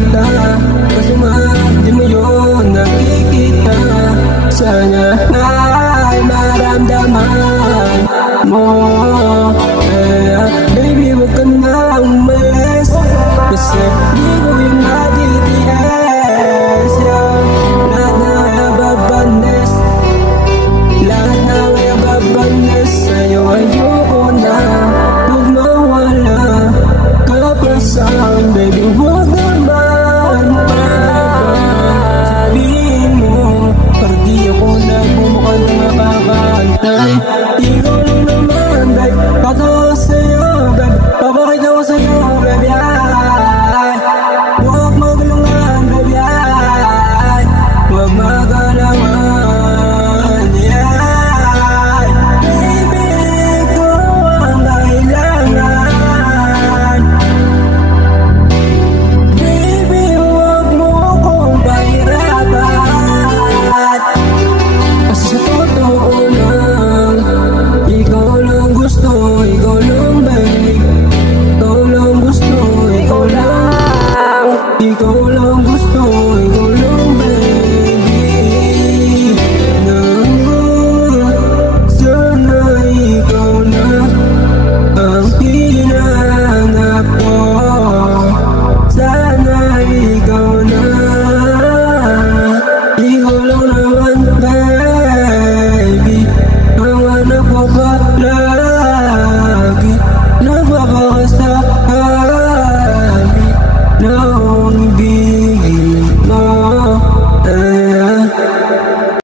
kita, kaso nga di mo yun nakikita. Sana ay maramdaman mo, baby wag ka na umalis, kasi di ko yung matitiis. Lahat na nababanes, lahat na nababanes, sa'yo ayoko na, huwag mawala ka pa sa'kin, baby wag naman. Sabihin mo, para di ako nagmumukhang nakakantay. Ikaw lang naman, babe, patawa sa'yo, babe, papakita ko sa'yo, baby, ay huwag magalangan, baby, ay huwag magalangan, yeah. Baby, ikaw ang kailangan, baby, huwag mo kong pahirapan. Kasi sa totoo lang, ikaw lang gusto, ikaw lang babe, ikaw lang gusto, ikaw lang, ikaw lang gusto, ikaw